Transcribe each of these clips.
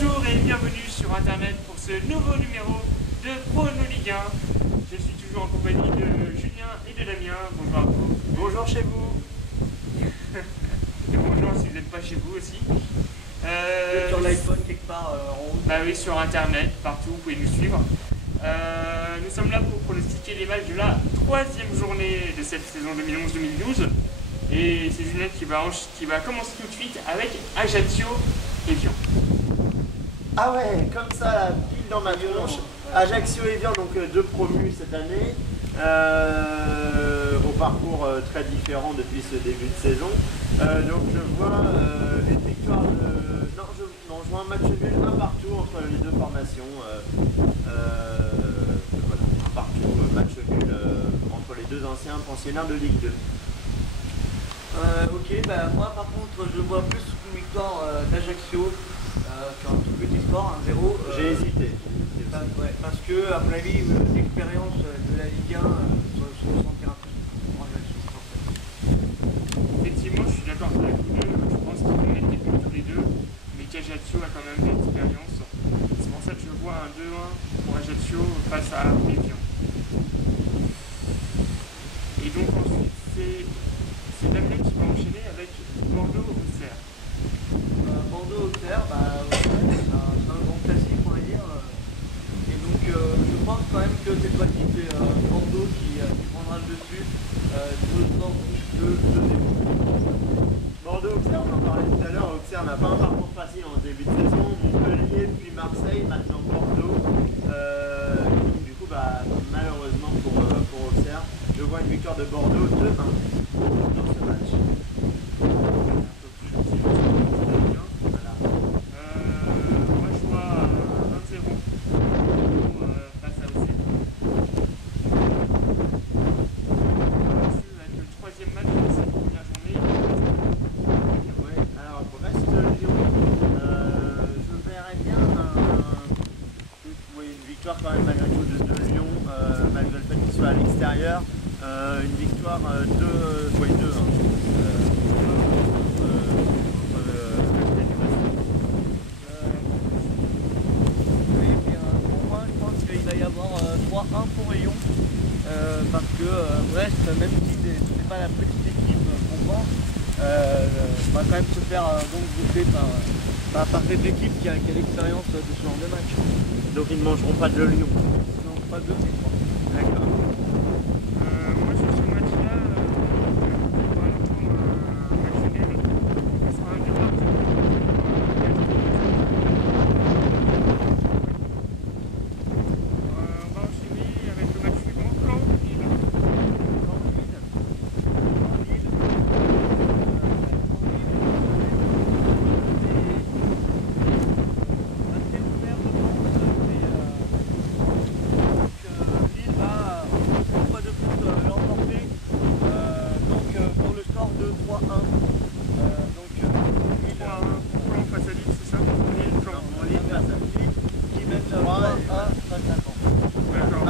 Bonjour et bienvenue sur Internet pour ce nouveau numéro de Prono Ligue 1. Je suis toujours en compagnie de Julien et de Damien. Bonjour à vous. Bonjour chez vous. Et bonjour si vous n'êtes pas chez vous aussi. Sur l'iPhone quelque part en haut. Bah oui, sur Internet, partout, vous pouvez nous suivre. Nous sommes là pour pronostiquer les matchs de la troisième journée de cette saison 2011-2012. Et c'est Julien qui va commencer tout de suite avec Ajaccio et Evian. Ah ouais, comme ça, là, pile dans ma tronche. Ajaccio et Evian, donc deux promus cette année. Au parcours très différent depuis ce début de saison. Donc je vois une victoire de... Non, je vois un match nul, un partout entre les deux formations. Voilà, un partout, match nul entre les deux anciens pensionnaires de Ligue 2. Ok, bah moi par contre je vois plus une victoire d'Ajaccio sur un tout petit score, 1-0. J'ai hésité. Parce que à mon avis l'expérience de la Ligue 1 se ressentira plus pour Ajaccio. Effectivement, je suis d'accord avec vous deux. Je pense qu'ils vont mettre des buts tous les deux, mais qu'Ajaccio a quand même de l'expérience. C'est pour ça que je vois un 2-1 pour Ajaccio face à Evian. Et donc ensuite, c'est Damien qui va enchaîner avec Bordeaux-Auxerre. Bordeaux-Auxerre, c'est un grand classique on va dire. Et donc je pense quand même que cette fois-ci c'est Bordeaux qui prendra le dessus. 2-0. Bordeaux-Auxerre, on en parlait tout à l'heure. Auxerre n'a pas un parcours facile en début de saison. Montpellier, puis Marseille, maintenant Bordeaux. Donc, du coup, malheureusement pour Auxerre, je vois une victoire de Bordeaux 2-1 dans ce match. Voilà. Moi je vois 1-0 face à Auxerre. Avec le troisième match de cette première journée. Ouais, alors Brest-Lyon, je verrais bien une victoire quand même malgré tout de Lyon, malgré le fait qu'il soit à l'extérieur. Une victoire 2-1. Oui, mais pour moi, je pense qu'il va y avoir 3-1 pour Lyon. Parce que Brest, même si ce n'est pas la petite équipe qu'on pense, va quand même se faire donc bouffer par cette équipe qui a l'expérience de ce genre de match. Donc ils ne mangeront pas de Lyon. Non, pas deux, mais trois. D'accord. Moi sur ce match-là, je vois un match nul. Ça sera un 2 partout. On va enchaîner avec le match suivant, Caen-Lille.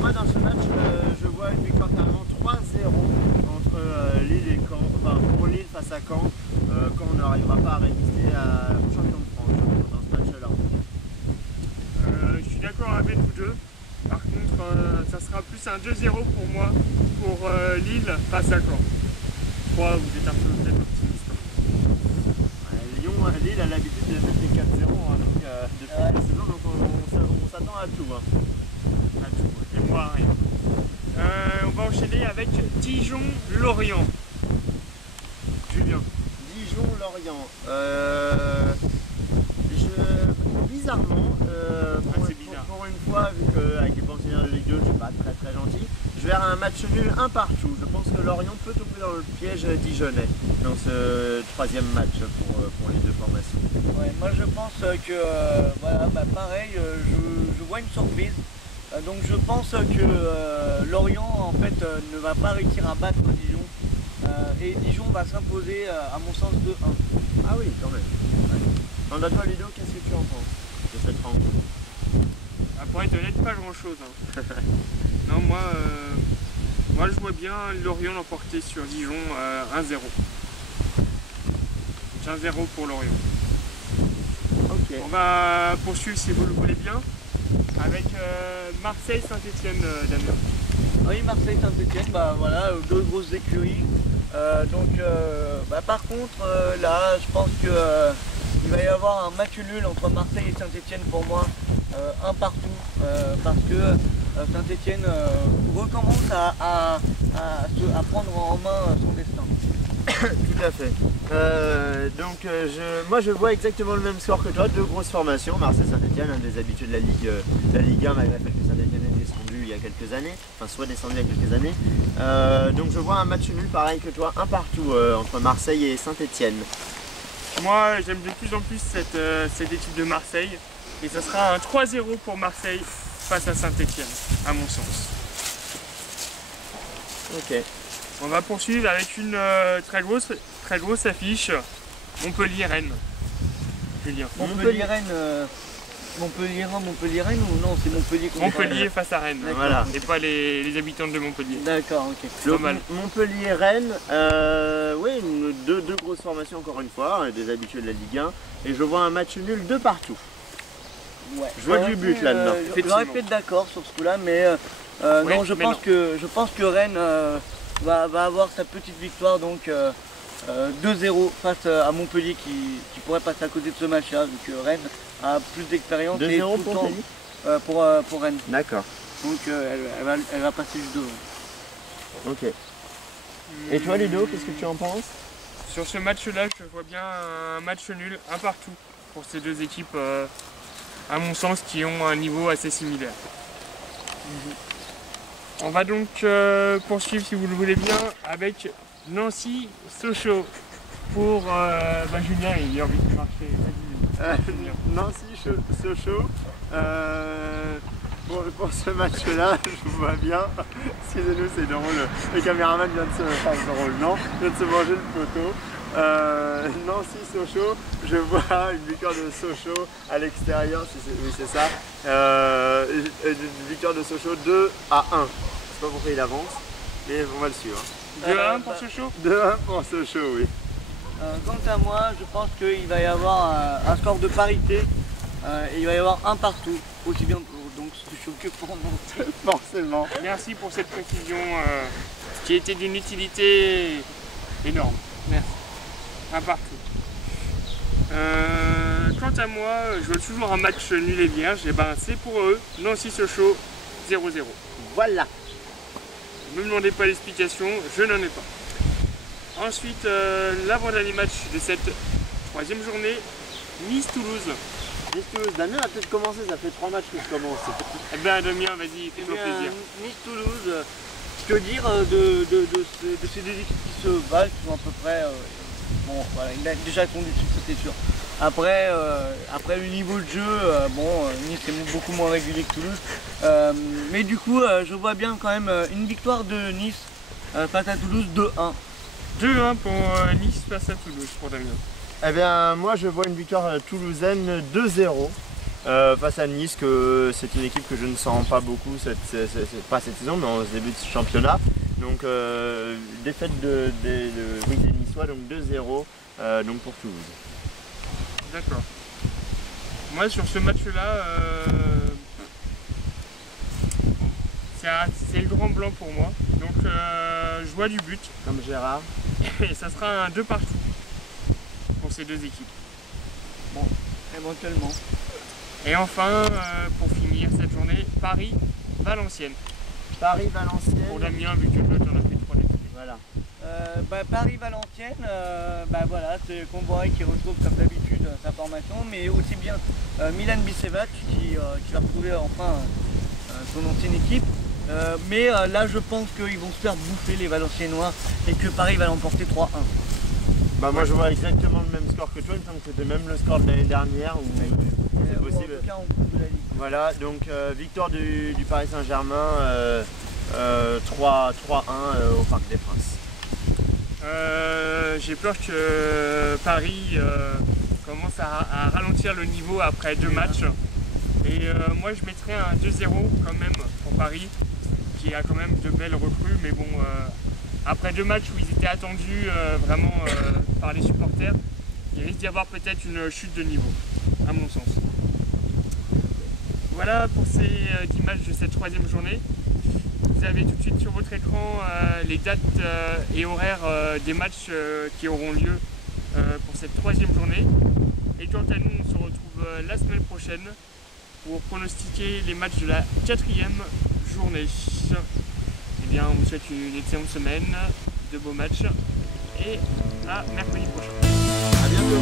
Moi dans ce match, je vois une victoire carrément 3-0 entre Lille et Caen, enfin pour Lille face à Caen, quand on n'arrivera pas à résister à champion de France dans ce match-là. Je suis d'accord avec vous deux. Par contre, ça sera plus un 2-0 pour moi, pour Lille face à Caen. Je crois que vous êtes un peu peut-être optimiste. Lille a l'habitude de mettre les 4-0 depuis la saison, donc on s'attend à tout. À tout, et moi à rien. On va enchaîner avec Dijon-Lorient. Julien. Dijon-Lorient. Bizarrement, c'est bizarre. pour une fois, vu qu'avec les pensionnaires de Ligue 2, je suis pas très gentil, je verrai un match nul un partout. Je pense que Lorient peut tomber dans le piège dijonnais dans ce troisième match pour les deux formations. Ouais, moi je pense que pareil, je vois une surprise. Donc je pense que Lorient en fait ne va pas réussir à battre Dijon et Dijon va s'imposer à mon sens 2-1. Ah oui, quand même. Ouais. Quant à toi Ludo, qu'est-ce que tu en penses de cette rencontre? Pour être honnête, pas grand chose. Non, moi je vois bien Lorient l'emporter sur Dijon 1-0. 1-0 pour Lorient. Ok. On va poursuivre, si vous le voulez bien, avec Marseille-Saint-Etienne, Damien. Oui, Marseille-Saint-Etienne, bah voilà, deux grosses écuries. Par contre, là, je pense que il va y avoir un match nul entre Marseille et Saint-Etienne pour moi, un partout, parce que Saint-Etienne recommence à prendre en main son destin. Tout à fait. Moi je vois exactement le même score que toi, deux grosses formations, Marseille-Saint-Etienne, un des habitués de la Ligue 1, malgré le fait que Saint-Etienne est descendu il y a quelques années, enfin soit descendu il y a quelques années. Donc je vois un match nul pareil que toi, un partout entre Marseille et Saint-Etienne. Moi j'aime de plus en plus cette équipe de Marseille et ça sera un 3-0 pour Marseille face à Saint-Etienne, à mon sens. Ok. On va poursuivre avec une très grosse affiche, Montpellier-Rennes. Julien. Montpellier-Rennes, Montpellier-Rennes ou non, c'est Montpellier contre Montpellier face à Rennes, voilà. Et pas les habitants de Montpellier. D'accord, ok. Pas mal. Montpellier-Rennes, oui, deux grosses formations encore une fois, des habitués de la Ligue 1, et je vois un match nul de partout. Ouais. Je vois du but là-dedans. J'aurais pu être d'accord sur ce coup-là, mais non, je pense que Rennes va avoir sa petite victoire, donc 2-0 face à Montpellier qui pourrait passer à côté de ce match-là, vu que Rennes a plus d'expérience. 2-0 pour Rennes. D'accord. Donc elle va passer juste devant. Ok. Et toi Ludo, qu'est-ce que tu en penses? Sur ce match-là, je vois bien un match nul, un partout, pour ces deux équipes, à mon sens, qui ont un niveau assez similaire. On va donc poursuivre, si vous le voulez bien, avec Nancy-Sochaux. Pour Julien, il a envie de marcher. Nancy-Sochaux. Pour ce match-là, je vois bien. Excusez-nous, c'est drôle. Le caméraman vient de se faire drôle, non? Vient de se manger le poteau. Nancy-Sochaux, je vois une victoire de Sochaux à l'extérieur, oui c'est ça, une victoire de Sochaux 2-1. Je sais pas pourquoi il avance, mais on va le suivre. 2-1 pour Sochaux? 2-1 pour Sochaux, oui. Quant à moi, je pense qu'il va y avoir un score de parité et il va y avoir un partout, aussi bien pour Sochaux que pour Nantes. Forcément. Merci pour cette précision qui était d'une utilité énorme. Merci. Un partout. Quant à moi, je veux toujours un match nul et vierge, et ben c'est pour eux, Nancy-Sochaux 0-0. Voilà. Ne me demandez pas l'explication, je n'en ai pas. Ensuite, l'avant-dernier match de cette troisième journée, Nice-Toulouse. Nice-Toulouse, Damien a peut-être commencé, ça fait 3 matchs que je commence. Eh bien Damien, vas-y, fais-toi plaisir. Nice-Toulouse, que dire de ces deux équipes qui se battent, qui sont à peu près... bon, voilà, il a déjà conduit dessus, c'était sûr. Après le niveau de jeu, Nice est beaucoup moins régulier que Toulouse. Mais du coup, je vois bien quand même une victoire de Nice face à Toulouse 2-1. 2-1 pour Nice face à Toulouse, pour Damien. Eh bien, moi je vois une victoire toulousaine 2-0 face à Nice, que c'est une équipe que je ne sens pas beaucoup, pas cette saison, mais en début de championnat. Donc, défaite des Niçois, donc 2-0 donc pour Toulouse. D'accord. Moi sur ce match-là, c'est le grand blanc pour moi. Donc je vois du but. Comme Gérard. Et ça sera un 2 partout pour ces deux équipes. Bon, éventuellement. Et enfin, pour finir cette journée, Paris-Valenciennes. Paris-Valenciennes. Pour Damien, vu que toi tu en as fait 3 d'affilée. Voilà. Paris-Valenciennes, voilà, c'est Comboiré qui retrouve comme d'habitude sa formation, mais aussi bien Milan Bisevac qui va retrouver enfin son ancienne équipe. Mais là je pense qu'ils vont se faire bouffer les Valenciennois et que Paris va l'emporter 3-1. Bah moi je vois exactement le même score que toi, il me semble que c'était même le score de l'année dernière ou c'est possible. En tout cas en coupe de la Ligue. Voilà, donc victoire du Paris Saint-Germain 3-1 au Parc des Princes. J'ai peur que Paris commence à ralentir le niveau après 2 matchs. Et moi je mettrais un 2-0 quand même pour Paris, qui a quand même de belles recrues, mais bon, après 2 matchs où ils étaient attendus vraiment par les supporters, il risque d'y avoir peut-être une chute de niveau. à mon sens. Voilà pour ces 10 matchs de cette troisième journée. Vous avez tout de suite sur votre écran les dates et horaires des matchs qui auront lieu pour cette troisième journée. Et quant à nous, on se retrouve la semaine prochaine pour pronostiquer les matchs de la quatrième journée. Eh bien, on vous souhaite une excellente semaine, de beaux matchs et à mercredi prochain. À bientôt.